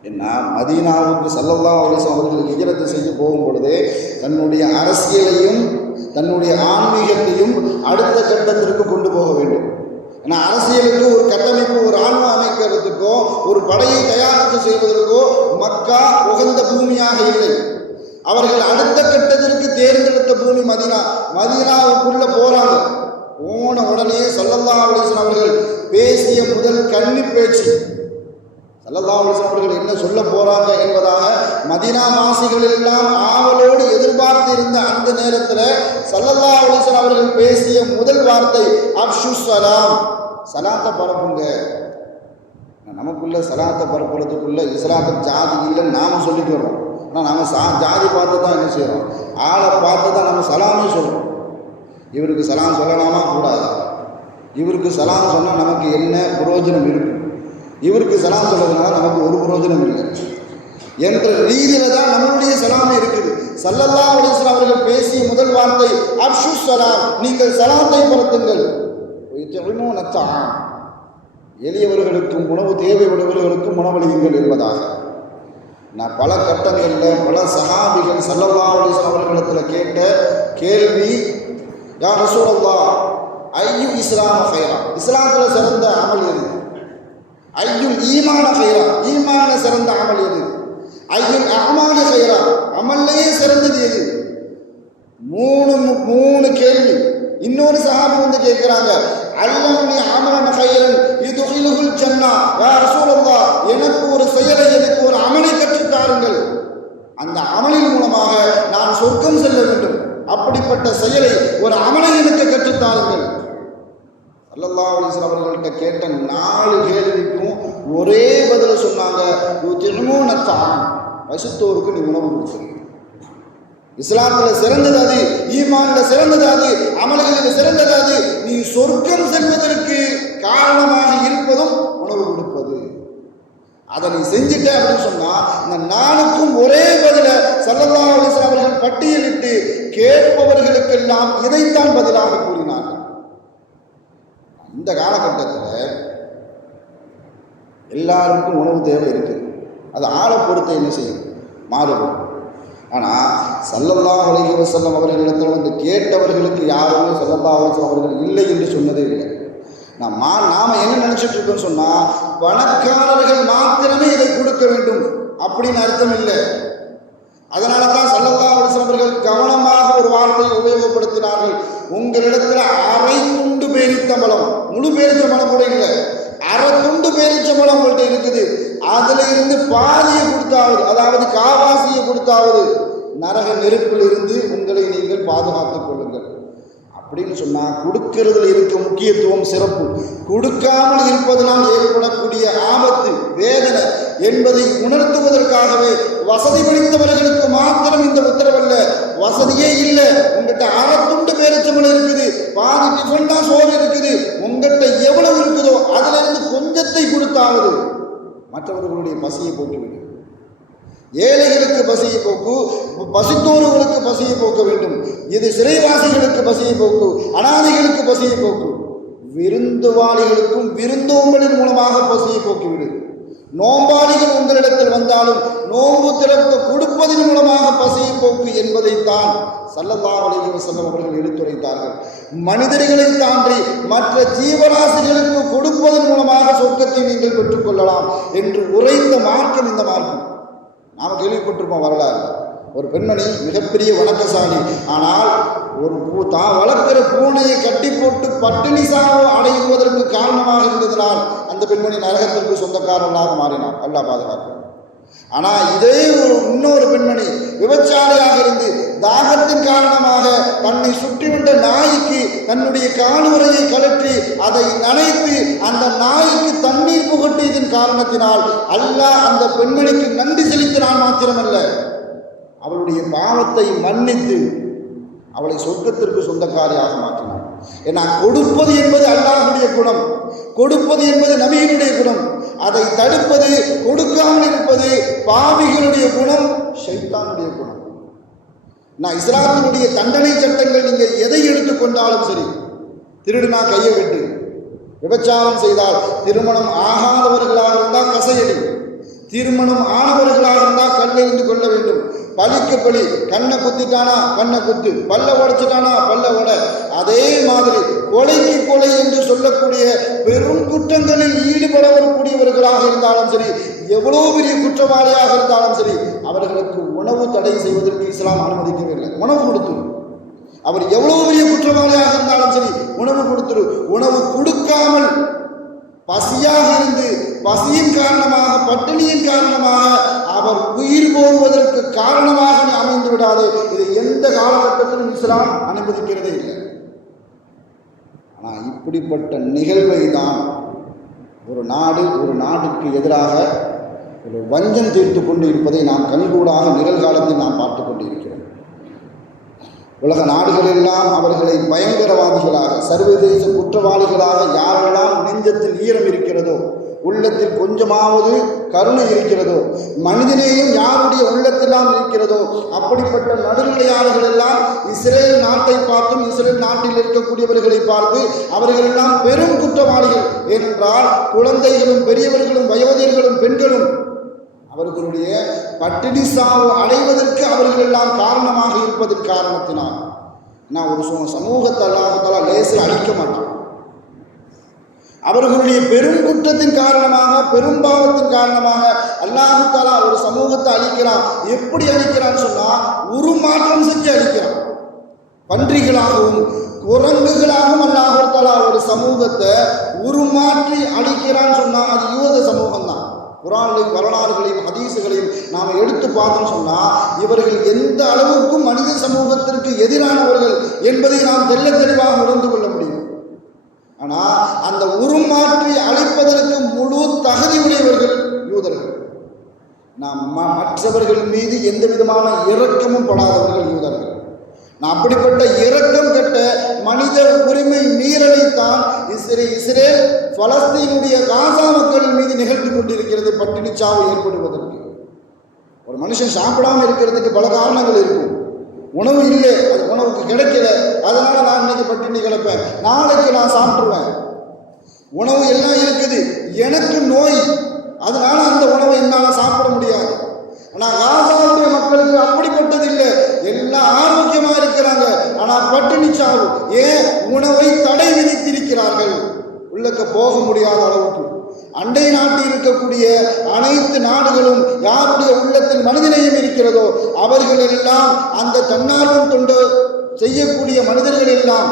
என்ன, மதீனாவுக்கு ஸல்லல்லாஹு அலைஹி வஸல்லம் அவர்கள் ஹிஜ்ரத் செய்து போகும் பொழுதே தன்னுடைய அரசியலையும் தன்னுடைய ஆன்மீகத்தையும் அடுத்த கட்டத்திற்கு கொண்டு போக வேண்டும். ஏன்னா அரசியலுக்கு ஒரு கட்டமைப்பு, ஒரு ஆன்மா அமைக்கிறதுக்கோ ஒரு படையை தயாரித்து செய்வதற்கோ மக்கா உகந்த பூமியாக இல்லை. அவர்கள் அடுத்த கட்டத்திற்கு தேர்ந்தெடுத்த பூமி மதீனா. மதீனாவுக்குள்ள போறாங்க. போன உடனே ஸல்லல்லாஹு அலைஹி வஸல்லம் அவர்கள் பேசிய முதல் கன்னி பேச்சு, ஸல்லல்லாஹு அலைஹி வஸல்லம் அவர்கள் என்ன சொல்ல போறாங்க என்பதாக மதீனா வாசிகள் எல்லாம் ஆவலோடு எதிர்பார்த்து இருந்த அந்த நேரத்தில் ஸல்லல்லாஹு அலைஹி வஸல்லம் அவர்கள் பேசிய முதல் வார்த்தை அப்ஷு ஸலாம், சலாத்தை பரப்புங்க. நமக்குள்ள சலாத்தை பரப்புறதுக்குள்ள இஸ்லாத்தின் ஜாதி இல்லைன்னு நாம சொல்லிட்டு வர்றோம். ஆனால் நம்ம ஜாதி பார்த்து தான் என்ன செய்யறோம், ஆளை பார்த்து தான் நம்ம சலாமே சொல்றோம். இவருக்கு சலாம் சொல்லலாமா கூடாது, இவருக்கு சலாம் சொன்னால் நமக்கு என்ன பிரயோஜனம் இருக்கு, இவருக்கு சலாம் சொல்றதுனால நமக்கு ஒரு பிரயோஜனம் இல்லை என்ற ரீதியில தான் நம்மளுடைய சலாமே இருக்குது. ஸல்லல்லாஹு அலைஹி வஸல்லம் அவர்கள் பேசிய முதல் வார்த்தை அப்ஷு ஸலாம், நீங்கள் சலாத்தை பரத்துங்கள். எளியவர்களுக்கும் உணவு தேவையுடையவர்களுக்கும் உணவளியுங்கள் என்பதாக. நான் பல கட்டங்களில் பல சஹாபிகள் ஸல்லல்லாஹு அலைஹி வஸல்லம் அவர்களிடத்தில் கேட்ட கேள்வி, யா ரசூலல்லாஹ் ஐயு இஸ்லாம் ஹைரா, இஸ்லாத்தில் சிறந்த அமல் எது? ஐயுல் ஈமான ஹைரா, ஈமான சிறந்த அமல் எது? ஐயுல் அமாலி ஹைரா, அமல்லையே சிறந்தது எது? மூணு கேள்வி. இன்னொரு சஹாபி வந்து கேட்கிறாங்க, அல்லமனி அமலன் ஹைரன் யுதுகிலுல் ஜன்னா, யா ரசூலல்லாஹ் எனக்கு ஒரு செயலை, எனக்கு ஒரு அமலை கற்றுத்தாருங்கள், அந்த அமலின் மூலமாக நான் சொர்க்கம் செல்ல வேண்டும், அப்படிப்பட்ட செயலை ஒரு அமலை எனக்கு கற்றுத்தாருங்கள். ஸல்லல்லாஹு அலைஹி வஸல்லம் அவர்கள்ட்ட கேட்ட 4 கேள்விக்கும் ஒரே பதில் சொன்னாங்க, பசித்தோருக்கு நீ உணவு கொடுத்துருங்க. இஸ்லாத்தில் சிறந்தது அது, ஈமானில் சிறந்தது அது, அமல்களில் சிறந்தது அது. நீ சொர்க்கம் செல்வதற்கு காரணமாக இருப்பதும் உணவு கொடுப்பது. அதை நீ செஞ்சுட்ட அப்படின்னு சொன்னா இந்த 4க்கும் ஒரே பதில ஸல்லல்லாஹு அலைஹி வஸல்லம் அவர்கள் பட்டியலிட்டு கேட்பவர்களுக்கெல்லாம் இதைத்தான் பதிலாக கூறினார்கள். இந்த காலகட்டத்தில் எல்லாருக்கும் உணவு தேவை இருக்குது. அது ஆளை பொறுத்து என்ன செய்யும், மாறுபடும். ஆனால் ஸல்லல்லாஹு அலைஹி வஸல்லம் அவர்களிடத்தில் வந்து கேட்டவர்களுக்கு யாருமே ஸல்லல்லாஹு அலைஹி வஸல்லம் அவர்கள் இல்லை என்று சொன்னதே இல்லை. நாம் என்ன நினச்சிட்டு இருக்கோம்னு சொன்னால் பணக்காரர்கள் மாத்திரமே இதை கொடுக்க வேண்டும் அப்படின்னு அர்த்தம் இல்லை. அதனால தான் ஸல்லல்லாஹு அலைஹி வஸல்லம் அவர்கள் கவனமாக ஒரு வார்த்தையை உபயோகப்படுத்தினார்கள். உங்களிடத்தில் அரை துண்டு பேரித்தம்பளம், முழு பேரிச்சம்பளம் கூட இல்லை, அரை துண்டு பேரிச்சம்பளம் உங்கள்கிட்ட இருக்குது, அதுல இருந்து பாதியை கொடுத்தாவது, அதாவது காவாசியை கொடுத்தாவது நரக நெருப்பில் இருந்து உங்களை நீங்கள் பாதுகாத்துக் கொள்ளுங்கள் அப்படின்னு சொன்னா, கொடுக்கிறதுல இருக்க முக்கியத்துவம், சிறப்பு, கொடுக்காமல் இருப்பதனால் ஏற்படக்கூடிய ஆபத்து, வேதனை என்பதை உணர்த்துவதற்காகவே வசதி படைத்தவர்களுக்கு மாத்திரம் இந்த உத்தரவல்ல. வசதியே இல்லை, உங்ககிட்ட அரை துண்டு பேரிச்சம்பளம் இருக்குது, பாதி டிஃபன் தான் சோறு இருக்குது, உங்ககிட்ட எவ்வளவு இருக்குதோ அதுல இருந்து கொஞ்சத்தை கொடுத்தாவது மற்றவர்களுடைய பசியை போட்டுவிடும். ஏழைகளுக்கு பசியை போக்கு, பசித்தோர்களுக்கு பசியை போக்க வேண்டும். இது சிறைவாசிகளுக்கு பசியை போக்கு, அனாதைகளுக்கு பசியை போக்கு, விருந்துவாளிகளுக்கும் விருந்தோம்பலின் மூலமாக பசியை போக்கிவிடு. நோம்பாளிகள் உங்களிடத்தில் வந்தாலும் நோம்பு திறக்க கொடுப்பதன் மூலமாக பசியை போக்கு என்பதைத்தான் ஸல்லல்லாஹு அலைஹி வஸல்லம் அவர்கள் எடுத்துரைத்தார்கள். மனிதர்களை தாண்டி மற்ற ஜீவராசிகளுக்கு கொடுப்பதன் மூலமாக சொர்க்கத்தை நீங்கள் பெற்றுக்கொள்ளலாம் என்று உரைத்த மார்க்கம் இந்த மார்க்கம். நாம் கேள்விப்பட்டிருப்போம் வரலாறு. ஒரு பெண்மணி மிகப்பெரிய வணக்கசாலி, ஆனால் ஒரு தான் வளர்க்கிற பூனையை கட்டி போட்டு பட்டினி சாவு அடைவதற்கு காரணமாக இருந்ததனால் அந்த பெண்மணி நரகத்திற்கு சொந்தக்காரர்களாக மாறினார். அல்லாஹ் பாதுகாப்பு. ஆனால் இதே இன்னொரு பெண்மணி விபச்சாரியாக இருந்து தாகத்தின் காரணமாக தன்னை சுற்றி வந்த நாய்க்கு தன்னுடைய காலுறையை கழற்றி அதை நனைத்து அந்த நாய்க்கு தண்ணீர் புகட்டியதன் காரணத்தினால் அல்லாஹ் அந்த பெண்மணிக்கு நன்றி செலுத்தினான். மாத்திரமல்ல, அவளுடைய பாவத்தை மன்னித்து அவளை சொர்க்கத்திற்கு சொந்தக்காரியாக மாற்றினான். ஏன்னா கொடுப்பது என்பது அல்லாஹ்வுடைய குணம், கொடுப்பது என்பது நபியினுடைய குணம். அதை தடுப்பது, கொடுக்காமல் இருப்பது பாவிகளுடைய குணம், ஷைத்தானுடைய குணம். நான் இஸ்லாமினுடைய தண்டனை சட்டங்கள் நீங்க எதை எடுத்துக்கொண்டாலும் சரி, திருடுனா கையை வெட்டு, விபச்சாரம் செய்தால், திருமணம் ஆகாதவர்களாக இருந்தால் கசையடி, திருமணம் ஆனவர்களாக இருந்தால் கல்லெறிந்து கொள்ள வேண்டும், பலிக்கு பலி, கண்ணை குத்திட்டானா கண்ணை குத்து, பல்ல உடைச்சிட்டானா பல்ல உட. அதே மாதிரி கொலைக்கு கொலை என்று சொல்லக்கூடிய பெரும் குற்றங்களில் ஈடுபடக்கூடியவர்களாக இருந்தாலும் சரி, எவ்வளோ பெரிய குற்றவாளியாக இருந்தாலும் சரி, அவர்களுக்கு உணவு தடை செய்வதற்கு இஸ்லாம் அனுமதிக்கவில்லை. உணவு கொடுத்துரு, அவர் எவ்வளவு பெரிய குற்றவாளியாக இருந்தாலும் சரி உணவு கொடுத்துரு. உணவு கொடுக்காமல் பசியாக இருந்து, பசியின் காரணமாக, பட்டினியின் காரணமாக அவர் உயிர் போடுவதற்கு காரணமாக நீ அமைந்து விடாது. இது எந்த காலகட்டத்திலும் இஸ்லாம் அனுமதிக்கிறதே இல்லை. ஆனால் இப்படிப்பட்ட நிகழ்வை தான் ஒரு நாடுக்கு எதிராக ஒரு வஞ்சம் தீர்த்து கொண்டு இருப்பதை நாம் கண்கூடாக நிகழ்காலத்தில் நாம் பார்த்து கொண்டு இருக்கிறோம். உலக நாடுகளெல்லாம் அவர்களை பயங்கரவாதிகளாக, சர்வதேச குற்றவாளிகளாக யாரெல்லாம் நெஞ்சத்தில் ஈரம் இருக்கிறதோ, உள்ளத்தில் கொஞ்சமாவது கருணை இருக்கிறதோ, மனிதனேயும் யாருடைய உள்ளத்திலாம் இருக்கிறதோ, அப்படிப்பட்ட நடுநிலையாளர்கள் எல்லாம் இஸ்ரேல் நாட்டை பார்த்தும், இஸ்ரேல் நாட்டில் இருக்கக்கூடியவர்களை பார்த்து அவர்களெல்லாம் பெரும் குற்றவாளிகள். ஏனென்றால் குழந்தைகளும், பெரியவர்களும், வயோதிகர்களும், பெண்களும் அவர்களுடைய பட்டினி சாவு அடைவதற்கு அவர்கள் எல்லாம் காரணமாக இருப்பதன் காரணத்தினால் நான் ஒரு சமூகத்தை அல்லாஹ் லேசில் அழிக்க மாட்டான். அவர்களுடைய பெரும் குற்றத்தின் காரணமாக, பெரும் பாவத்தின் காரணமாக அல்லாஹ் தஆலா ஒரு சமூகத்தை அழிக்கிறான். எப்படி அழிக்கிறான்னு சொன்னா, உருமாற்றம் செஞ்சு அழிக்கிறான். பன்றிகளாகவும் குரங்குகளாகவும் அல்லாஹ் தஆலா ஒரு சமூகத்தை உருமாற்றி அழிக்கிறான்னு சொன்னா அது யூத சமூகம் தான். குர்ஆனையும் வரலாறுகளையும் ஹதீஸுகளையும் நாம் எடுத்து பார்த்தோம்னு சொன்னால் இவர்கள் எந்த அளவுக்கும் மனித சமூகத்திற்கு எதிரானவர்கள் என்பதை நாம் தெள்ள தெளிவாக உணர்ந்து கொள்ள முடியும். ஆனால் அந்த உருமாற்றி அழிப்பதற்கு முழு தகுதி உடையவர்கள் யூதர்கள். நாம் மற்றவர்கள் மீது எந்த விதமான இரக்கமும் படாதவர்கள் யூதர்கள். நான் அப்படிப்பட்ட இரக்கம் கெட்ட மனித உரிமை மீறலைத்தான் இஸ்ரேல் பலஸ்தீனுடைய காசா மக்களின் மீது நிகழ்த்தி கொண்டிருக்கிறது. பட்டினி சாவு ஏற்படுவதற்கு ஒரு மனுஷன் சாப்பிடாமல் இருக்கிறதுக்கு பல காரணங்கள் இருக்கும். உணவு இல்லை, அது உணவுக்கு கிடைக்கல, அதனால நான் இன்னைக்கு பட்டினி கிடப்பேன், நாளைக்கு நான் சாப்பிட்டுருவேன். உணவு எல்லாம் இருக்குது, எனக்கு நோய், அதனால அந்த உணவை என்னால் சாப்பிட முடியாது. ஆனால் காசாவுடைய மக்களுக்கு அப்படிப்பட்டது இல்லை, எல்லாம் ஆரோக்கியமாக இருக்கிறாங்க, ஆனால் பட்டினி சாவு. ஏன்? உணவை தடை விதித்திருக்கிறார்கள், உள்ளக்க போக முடியாத அளவுக்கு. அண்டை நாட்டில் இருக்கக்கூடிய அனைத்து நாடுகளும் யாருடைய உள்ளத்தில் மனிதநேயம் இருக்கிறதோ அவர்கள் எல்லாம், அந்த தன்னார்வம் தொண்டு செய்யக்கூடிய மனிதர்கள் எல்லாம்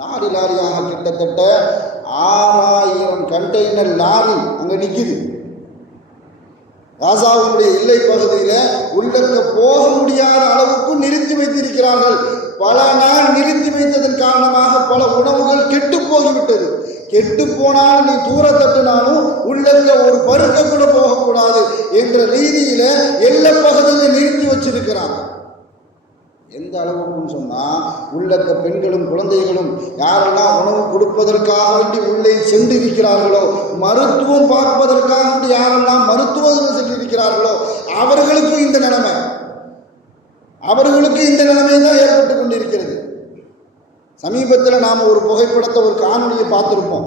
லாரி லாரியாக கிட்டத்தட்ட 6000 கண்டெய்னர் லாரி அங்கே நிற்குது. காசாவுடைய எல்லை பகுதியில் உள்ளக்க போக முடியாத அளவுக்கு நிறுத்தி வைத்திருக்கிறார்கள். பல நாள் நிறுத்தி வைத்ததன் காரணமாக பல உணவுகள் கெட்டு போகிவிட்டது. கெட்டு போனால் நீ தூர தட்டுனாலும் உள்ளக்க ஒரு பருக்க கூட போகக்கூடாது என்ற ரீதியில எல்லை பகுதியில் நிறுத்தி வச்சிருக்கிறாங்க. எந்த அளவுக்குன்னு சொன்னால் உள்ளக்க பெண்களும் குழந்தைகளும் யாரெல்லாம் உணவு கொடுப்பதற்காக வேண்டி உள்ளே சென்றிருக்கிறார்களோ, மருத்துவம் பார்ப்பதற்காக வேண்டி யாரெல்லாம் மருத்துவர்கள் சென்றிருக்கிறார்களோ அவர்களுக்கு இந்த நிலைமை தான் ஏற்பட்டு கொண்டிருக்கிறது. சமீபத்தில் நாம் ஒரு புகைப்படத்தை, ஒரு காணொலியை பார்த்துருப்போம்.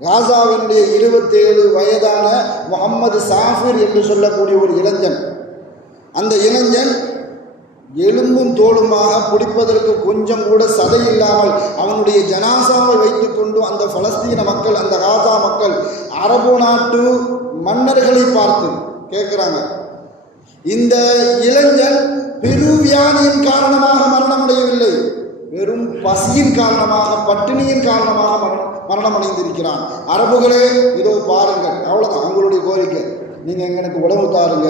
காசாவினுடைய 27 வயதான முகமது சாஃபிர் என்று சொல்லக்கூடிய ஒரு இளைஞன். அந்த இளைஞன் எலும்பும் தோளுமாக பிடிப்பதற்கு கொஞ்சம் கூட சதை இல்லாமல் அவனுடைய ஜனாசாவை வைத்துக்கொண்டு அந்த பலஸ்தீன மக்கள், அந்த காசா மக்கள் அரபு நாட்டு மன்னர்களை பார்த்து கேட்குறாங்க, இந்த இளைஞன் பெருவியாதியின் காரணமாக மரணமடையவில்லை, வெறும் பசியின் காரணமாக, பட்டினியின் காரணமாக மரணமடைந்திருக்கிறான். அரபுகளே இதோ பாருங்கள், அவ்வளோதான் அவங்களுடைய கோரிக்கை. நீங்கள் எங்களுக்கு உணவு தாருங்க,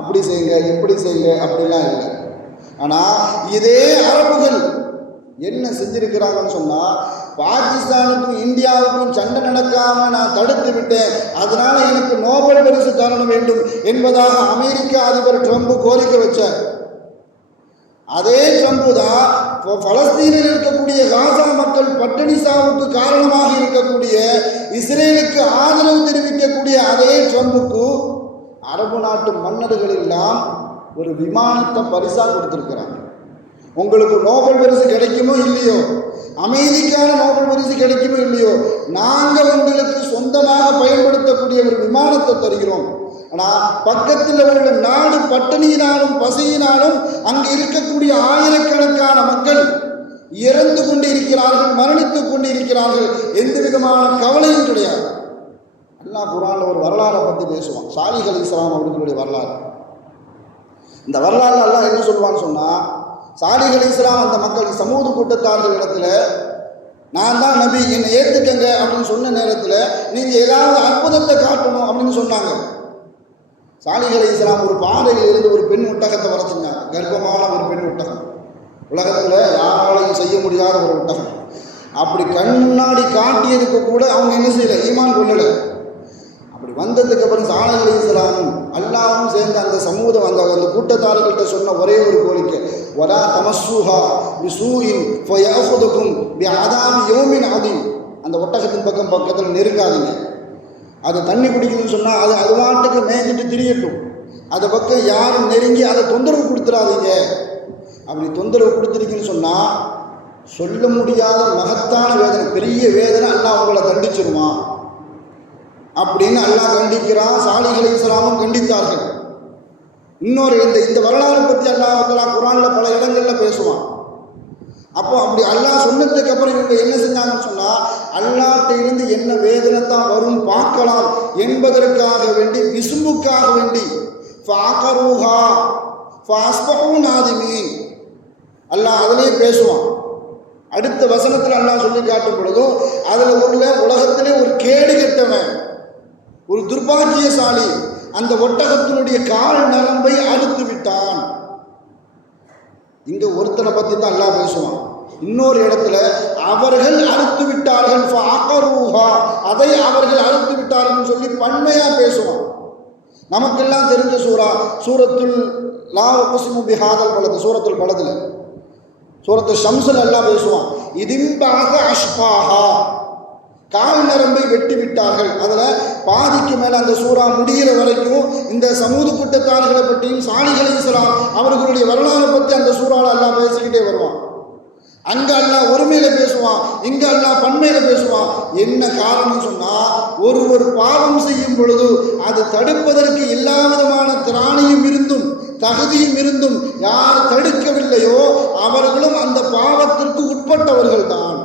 அப்படி செய்யுங்க, இப்படி செய்யுங்க, அப்படிலாம் இல்லை. ஆனால் இதே அரபுகள் என்ன செஞ்சிருக்கிறாங்கன்னு சொன்னால், பாகிஸ்தானுக்கும் இந்தியாவுக்கும் சண்டை நடக்காம நான் தடுத்து விட்டேன், அதனால எனக்கு நோபல் பரிசு தர வேண்டும் என்பதாக அமெரிக்க அதிபர் ட்ரம்ப் கோரிக்கை வச்சார். அதே ட்ரம்ப் தான் பலஸ்தீனில் இருக்கக்கூடிய காசா மக்கள் பட்டினி சாவுக்கு காரணமாக இருக்கக்கூடிய இஸ்ரேலுக்கு ஆதரவு தெரிவிக்கக்கூடிய அதே ட்ரம்புக்கு அரபு நாட்டு மன்னர்கள் எல்லாம் ஒரு விமானத்தை பரிசா கொடுத்திருக்கிறாங்க. உங்களுக்கு நோபல் பரிசு கிடைக்குமோ இல்லையோ, அமைதிக்கான நோபல் பரிசு கிடைக்குமோ இல்லையோ, நாங்கள் உங்களுக்கு சொந்தமாக பயன்படுத்தக்கூடிய ஒரு விமானத்தை தருகிறோம். ஆனால் பக்கத்தில் உள்ள நாடு பட்டினியினாலும் பசியினாலும் அங்கு இருக்கக்கூடிய ஆயிரக்கணக்கான மக்கள் இறந்து கொண்டு இருக்கிறார்கள், மரணித்துக் கொண்டு இருக்கிறார்கள். எந்த விதமான கவலையும் கிடையாது. அல்லாஹ் குர்ஆன்ல ஒரு வரலாறை பற்றி பேசுவான், சாலிஹ் அலைஹிஸ்ஸலாம் அவர்களுடைய வரலாறு. இந்த வரலாறு அல்லாஹ் என்ன சொல்லுவான்னு சொன்னால், சாலிஹ் அலைஹிஸ்ஸலாம் அந்த மக்கள் சமூக கூட்டத்தார்கள் இடத்துல நான் தான் நபி, என்னை ஏற்றுக்கங்க அப்படின்னு சொன்ன நேரத்தில் நீங்கள் ஏதாவது அற்புதத்தை காட்டணும் அப்படின்னு சொன்னாங்க. சாலிஹ் அலைஹிஸ்ஸலாம் ஒரு பாதையில் இருந்து ஒரு பெண் ஒட்டகத்தை வர சொன்னாங்க. கர்ப்பமான ஒரு பெண் ஒட்டகம், உலகத்தில் யாராலையும் செய்ய முடியாத ஒரு ஒட்டகம். அப்படி கண்ணாடி காட்டியதுக்கு கூட அவங்க என்ன செய்யலை, ஈமான் கொள்ளலை. அப்படி வந்ததுக்கு அப்புறம் சாலிஹ் அலைஹிஸ்ஸலாமும் அல்லாஹ்வும் சேர்ந்து அந்த சமூகம் அந்த கூட்டத்தார்கள்ட்ட சொன்ன ஒரே ஒரு கோரிக்கை, வலா தமஸ்ஸூஹா பிஸூஇன் ஃபயஅஹுதுகும் பிஅதாபி யௌமின் அதீம். அந்த ஒட்டகத்தின் பக்கத்தில் நெருங்காதீங்க. அதை தண்ணி குடிக்கணும்னு சொன்னால் அது வாட்டுக்கு மேய்ஞ்சிட்டு திரியட்டும். அதை பக்கம் யாரும் நெருங்கி அதை தொந்தரவு கொடுத்துடாதீங்க. அப்படி தொந்தரவு கொடுத்துருக்கீங்கன்னு சொன்னால் சொல்ல முடியாத மகத்தான வேதனை, பெரிய வேதனை, அல்லாஹ் அவங்களை தண்டிச்சிருவான் அப்படின்னு அல்லாஹ் கண்டிக்கிறான். சாலிஹ் அலைஹிஸ்ஸலாமும் கண்டித்தார்கள். இன்னொரு இந்த வரலாறு பற்றி அல்லாஹ் குர்ஆனில் பல இடங்களில் பேசுவான். அப்போ அப்படி அல்லாஹ் சொன்னதுக்கு அப்புறம் இவங்க என்ன செஞ்சாங்கன்னு சொன்னால், அல்லாஹ்ட்ட இருந்து என்ன வேதனை தான் வரும் பார்க்கலாம் என்பதற்காக வேண்டி, விசும்புக்காக வேண்டி ஃபாகரூஹா ஃபாஸ்பஹூ நாதிமீன் அல்லாஹ் அதிலேயே பேசுவான். அடுத்த வசனத்தில் அல்லாஹ் சொல்லி காட்டும் பொழுதும் அதில் உலகத்திலே ஒரு கேடு கெட்டவன், ஒரு துர்பாக்கியசாலி அந்த ஒட்டகத்தினுடைய கால் நரம்பை அறுத்து விட்டான். இங்க ஒருத்தனை பத்தி தான் அல்லாஹ் பேசுவான். இன்னொரு இடத்துல அவர்கள் அறுத்து விட்டார்கள், அதை அவர்கள் அறுத்து விட்டார்கள் சொல்லி பன்மையா பேசுவான். நமக்கெல்லாம் தெரிஞ்ச சூரத்துல் லா உக்ஸிமு பிஹாதல் பலது, சூரத்துல் பலதுல சூரத்து ஷம்ஸில் அல்லாஹ் பேசுவான். இதிம்பாக அஷ்பாஹா, கால் நரம்பை வெட்டி விட்டார்கள். அதில் பாதிக்கு மேலே அந்த சூறா முடிகிற வரைக்கும் இந்த சமூக கூட்டத்தார்களை பற்றியும் சாலிஹ் அலைஹிஸ்ஸலாம் அவர்களுடைய வரலாறு பற்றி அந்த சூறாவில் அல்லாஹ் பேசிக்கிட்டே வருவான். அங்கே அல்லாஹ் ஒருமையில பேசுவான், இங்கே அல்லாஹ் பன்மையில பேசுவான். என்ன காரணம் சொன்னால், ஒரு பாவம் செய்யும் பொழுது அதை தடுப்பதற்கு எல்லா விதமான திராணியும் இருந்தும் தகுதியும் இருந்தும் யார் தடுக்கவில்லையோ அவர்களும் அந்த பாவத்திற்கு உட்பட்டவர்கள் தான்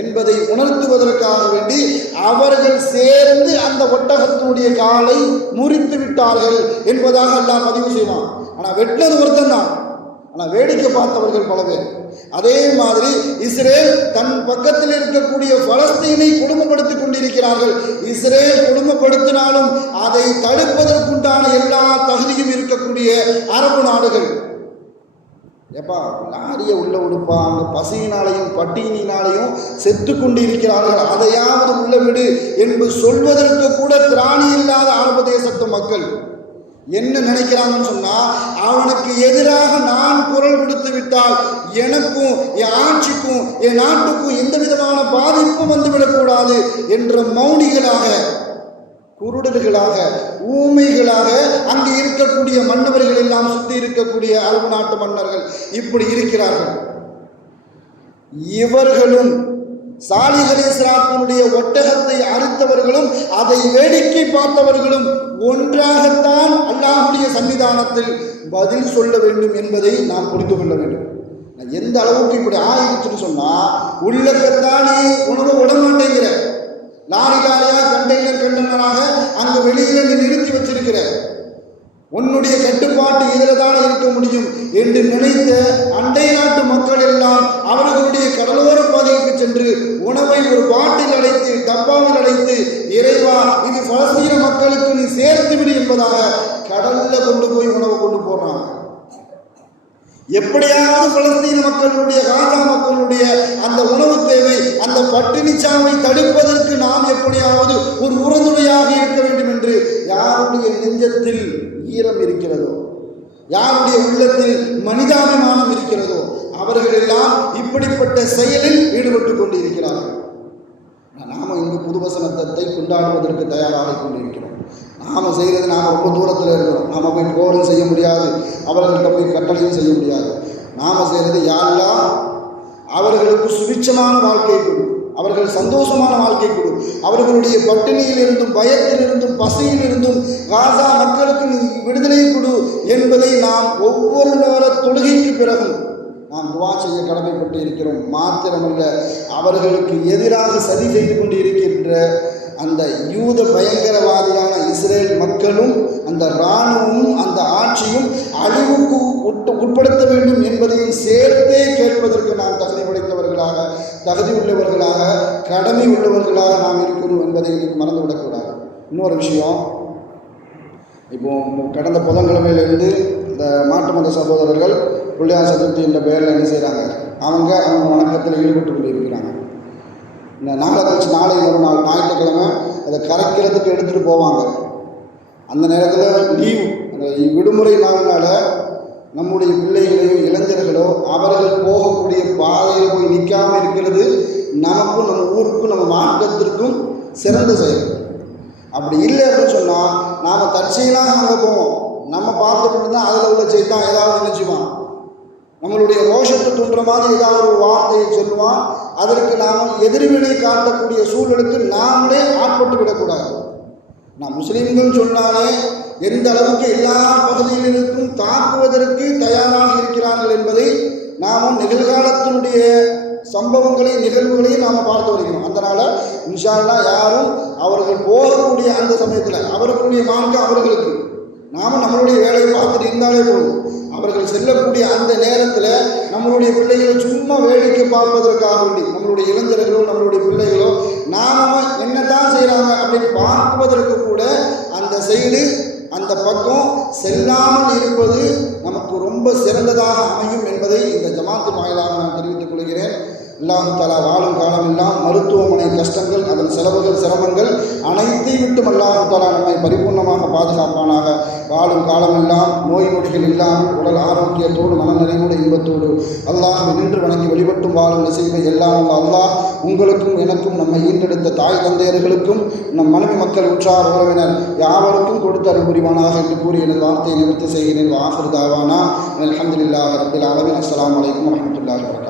என்பதை உணர்த்துவதற்காக வேண்டி அவர்கள் சேர்ந்து அந்த ஒட்டகத்தினுடைய காலை முறித்து விட்டார்கள் என்பதாக அல்லாஹ் பதிவு செய்வான். ஆனால் வெட்டினது ஒருத்தன் தான், ஆனால் வேடிக்கை பார்த்தவர்கள் பல பேர். அதே மாதிரி இஸ்ரேல் தன் பக்கத்தில் இருக்கக்கூடிய பலஸ்தீனை கொடுமைப்படுத்திக் கொண்டிருக்கிறார்கள். இஸ்ரேல் கொடுமைப்படுத்தினாலும் அதை தடுப்பதற்குண்டான எல்லா தகுதியும் இருக்கக்கூடிய அரபு நாடுகள் எப்பா லாரியை உள்ள உடுப்பாங்க, பசியினாலையும் பட்டினினாலையும் செத்து கொண்டு இருக்கிறார்கள், அதையாவது உள்ள விடு என்று சொல்வதற்கு கூட திராணி இல்லாத அரபு தேசத்து மக்கள் என்ன நினைக்கிறாங்கன்னு சொன்னா, அவனுக்கு எதிராக நான் குரல் கொடுத்து விட்டால் எனக்கும் என் ஆட்சிக்கும் என் நாட்டுக்கும் எந்த விதமான பாதிப்பும் வந்துவிடக்கூடாது என்ற மௌனிகளாக, குருடர்களாக, ஊமைகளாக அங்கு இருக்கக்கூடிய மன்னவர்கள் எல்லாம் சுற்றி இருக்கக்கூடிய அரபு நாட்டு மன்னர்கள் இப்படி இருக்கிறார்கள். இவர்களும் சாலிஹ் அலைஹிஸ்ஸலாத்தினுடைய ஒட்டகத்தை அறுத்தவர்களும் அதை வேடிக்கை பார்த்தவர்களும் ஒன்றாகத்தான் அல்லாஹ்வுடைய சன்னிதானத்தில் பதில் சொல்ல வேண்டும் என்பதை நாம் புரிந்து கொள்ள வேண்டும். எந்த அளவுக்கு இப்படி ஆயிடுச்சுன்னு சொன்னா, உள்ளக்கத்தானே உணவு விடமாட்டேங்கிற, லாரி லாரியா கண்டெய்னராக அங்கு வெளியில நிறுத்தி வச்சிருக்கிற, உன்னுடைய கட்டுப்பாட்டு இதில் தான் இருக்க முடியும் என்று நினைத்த அண்டை நாட்டு மக்கள் எல்லாம் அவர்களுடைய கடலோர பாதைக்கு சென்று உணவை ஒரு பாட்டில் அடைத்து டப்பாவில் அடைத்து, இறைவா இது பலஸ்தீன மக்களுக்கு நீ சேர்த்து விடு என்பதாக கடல்ல கொண்டு போய் உணவை கொண்டு போடுறாங்க. எப்படியாவது பலஸ்தீன மக்களுடைய, காசா மக்களுடைய அந்த உணவு தேவை, அந்த பட்டினிச்சாவை தடுப்பதற்கு நாம் எப்படியாவது ஒரு உறுதுணையாக இருக்க வேண்டும் என்று யாருடைய நெஞ்சத்தில் ஈரம் இருக்கிறதோ, யாருடைய உள்ளத்தில் மனிதாபிமானம் இருக்கிறதோ அவர்கள் எல்லாம் இப்படிப்பட்ட செயலில் ஈடுபட்டு கொண்டு இருக்கிறார்கள். நாம் இங்கு புதுவசனத்தை கொண்டாடுவதற்கு தயாராக கொண்டிருக்கிறோம். நாம் செய்கிறது, நாம் ரொம்ப தூரத்தில் இருக்கிறோம். நாம் போய் போரும் செய்ய முடியாது, அவர்கள்ட்ட போய் கட்டளையும் செய்ய முடியாது. நாம் செய்கிறது யாரெல்லாம் அவர்களுக்கு சுபிட்சமான வாழ்க்கை கொடு, அவர்கள் சந்தோஷமான வாழ்க்கை கொடு, அவர்களுடைய பட்டினியிலிருந்தும் பயத்திலிருந்தும் பசியிலிருந்தும் காசா மக்களுக்கு விடுதலை கொடு என்பதை நாம் ஒவ்வொரு நேர தொழுகைக்கு பிறகும் நாம் துவா செய்ய கடமைப்பட்டு இருக்கிறோம். மாத்திரமல்ல, அவர்களுக்கு எதிராக சதி செய்து கொண்டு இருக்கின்ற அந்த யூத பயங்கரவாதியான இஸ்ரேல் மக்களும் அந்த இராணுவமும் அந்த ஆட்சியும் அழிவுக்கு உட்படுத்த வேண்டும் என்பதையும் சேர்த்தே கேட்பதற்கு நாம் தகுதி படைத்தவர்களாக, தகுதி உள்ளவர்களாக, கடமை உள்ளவர்களாக நாம் இருக்கிறோம் என்பதை இன்னைக்கு மறந்துவிடக்கூடாது. இன்னொரு விஷயம், இப்போ கடந்த புதன்கிழமையிலிருந்து இந்த மாற்று மத சகோதரர்கள் பிள்ளையார் சதுர்த்தி என்ற பெயரில் என்ன செய்கிறாங்க, அவங்க வணக்கத்தில் ஈடுபட்டு கொண்டு இருக்கிறாங்க. இந்த நாளை கழிச்சு நாளை மறுநாள் ஞாயிற்றுக்கிழமை அதை கரைக்கிறதுக்கு எடுத்துகிட்டு போவாங்க. அந்த நேரத்தில் லீவ், அந்த விடுமுறை நாள்னால நம்முடைய பிள்ளைகளையோ இளைஞர்களோ அவர்கள் போகக்கூடிய பாதையில் போய் நிற்காமல் இருக்கிறது நமக்கும் நம்ம ஊருக்கும் நம்ம மார்க்கத்திற்கும் சிறந்த செயல். அப்படி இல்லை அப்படின்னு சொன்னால் நாம் தற்செயலாக அங்கே போவோம், நம்ம பார்த்துட்டு தான் அதில் உள்ள செய்தான் ஏதாவது நினைச்சுவான், நம்மளுடைய ரோஷத்தை தூண்டுற மாதிரி ஏதாவது ஒரு வார்த்தையை சொல்லுவான். அதற்கு நாம் எதிர்வினை காட்டக்கூடிய சூழலுக்கு நாமளே ஆட்பட்டு விடக்கூடாது. நாம் முஸ்லீம்கள் சொன்னாலே எந்த அளவுக்கு எல்லா பகுதியிலிருந்தும் தாக்குவதற்கு தயாராக இருக்கிறார்கள் என்பதை நாம் நிகழ்காலத்தினுடைய சம்பவங்களையும் நிகழ்வுகளையும் நாம் பார்த்து வருகிறோம். அதனால் இன்ஷா அல்லாஹ் யாரும் அவர்கள் போகக்கூடிய அந்த சமயத்தில் அவர்களுடைய மார்க்கம் அவர்களுக்கு, நாம் நம்மளுடைய வேலையை பார்த்துட்டு இருந்தாலே போதும். அவர்கள் செல்லக்கூடிய அந்த நேரத்தில் நம்மளுடைய பிள்ளைகளை சும்மா வேடிக்கை பார்ப்பதற்காக வேண்டி நம்மளுடைய இளைஞர்களோ நம்மளுடைய பிள்ளைகளோ நாம் என்னதான் செய்கிறாங்க அப்படின்னு பார்ப்பதற்கு கூட அந்த செயலு அந்த பக்கம் செல்லாமல் இருப்பது நமக்கு ரொம்ப சிறந்ததாக அமையும் என்பதை இந்த ஜமாத்தின் வாயிலாக நான் தெரிவித்துக் கொள்கிறேன். அல்லாஹ் தஆலா வாழும் காலமெல்லாம் மருத்துவமனை கஷ்டங்கள், அதன் செலவுகள், சிரமங்கள் அனைத்தையும் விட்டும் அல்லாஹ் தஆலா நம்மை பரிபூர்ணமாக பாதுகாப்பானாக. வாழும் காலமெல்லாம் நோய் நொடிகள் இல்லாமல் உடல் ஆரோக்கியத்தோடு மனநிறைவோடு இன்பத்தோடு அல்லாஹ்வை நின்று வணங்கி வழிபட்டும் வாழும் நசீபை எல்லாம் அல்லாஹ் உங்களுக்கும் எனக்கும் நம்மை ஈன்றெடுத்த தாய் தந்தையர்களுக்கும் நம் மனைவி மக்கள் உற்றார் உறவினர் யாவருக்கும் கொடுத்து அருள் புரிவானாக என்று கூறி எனது வார்த்தையை நிவர்த்தி செய்கிறேன். ஆஹிர் தாவானா அல்ஹம்துலில்லாஹி ரப்பில் ஆலமீன். அஸ்ஸலாமு அலைக்கும் வரஹ்மத்துல்லாஹி வபரகாத்துஹு.